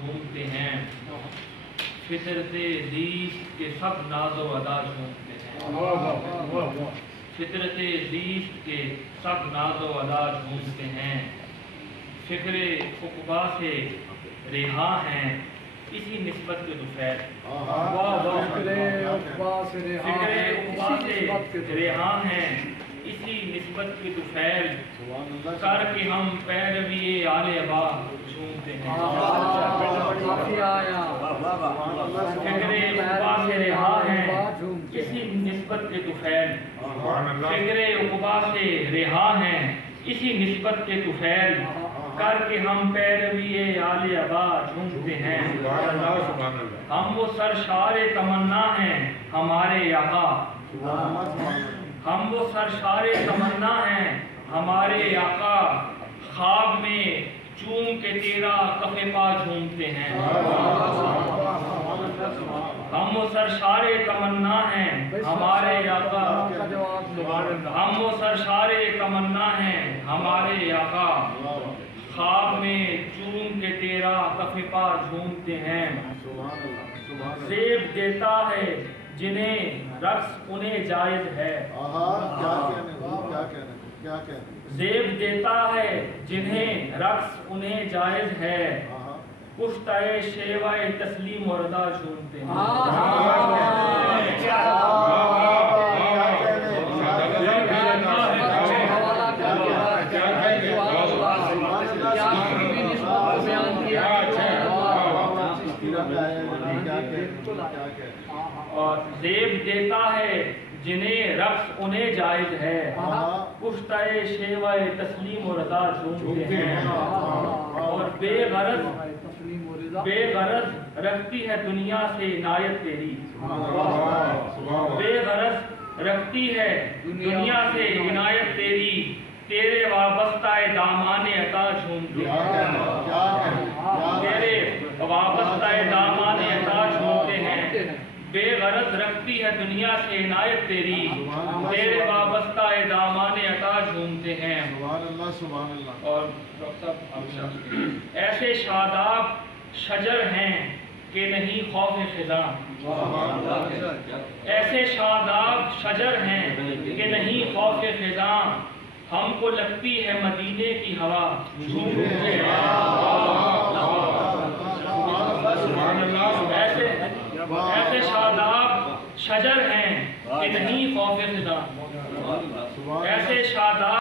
جھومتے ہیں، فطرت زیست کے سب ناز و ادا جھومتے ہیں، فطرت زیست کے سب ناز و ادا جھومتے ہیں، فکر عقبا سے رہا ہیں اسی نسبت کے دوفیل، فکر عقبا سے رہا ہیں اسی نسبت کے دوفیل، کر کے ہم پیروی آل ابا جھومتے ہیں، فکر عقبا سے رہا ہیں اسی نسبت کے دوفیل، فکر عقبا سے رہا ہیں اسی نسبت کے طفیل، کر کے ہم پیروی آل ابا جھومتے ہیں، ہم وہ سرشار تمنا ہیں ہمارے آقا، ہم وہ سرشار تمنا ہیں ہمارے آقا، خواب میں چوم کے تیرا کف پا جھومتے ہیں، ہم وہ سرشار تمنا ہیں ہمارے آقا، ہم وہ سرشار تمنا ہیں ہمارے آقا، خواب میں چوم کے تیرا کف پا جھومتے ہیں، زیب دیتا ہے جنہیں رقص انہیں جائز ہے، زیب دیتا ہے جنہیں رقص انہیں جائز ہے، کشتہ شیوہ تسلیم و رضا جھومتے ہیں، اور زیب دیتا ہے جنہیں رقص انہیں جائز ہے، کشتہ شیوہ تسلیم و رضا جھومتے ہیں، اور بے غرض رکھتی ہے دنیا سے عنایت تیری، بے غرض رکھتی ہے دنیا سے عنایت تیری، تیرے وابستہ دامان عطا جھومتے ہیں، تیرے وابستہ دامان عطا جھومتے ہیں، بے غرض رکھتی ہے دنیا سے عنایت تیری، تیرے وابستہ دامان عطا جھومتے ہیں، اور ایسے شاداب شجر ہیں کہ نہیں خوف خزاں، ایسے شاداب شجر ہیں کہ نہیں خوف خزاں، ہم کو لگتی ہے مدینے کی ہوا جھومتے ہیں، ایسے شاداب شجر ہیں کہ نہیں خوف خزاں، ایسے شاداب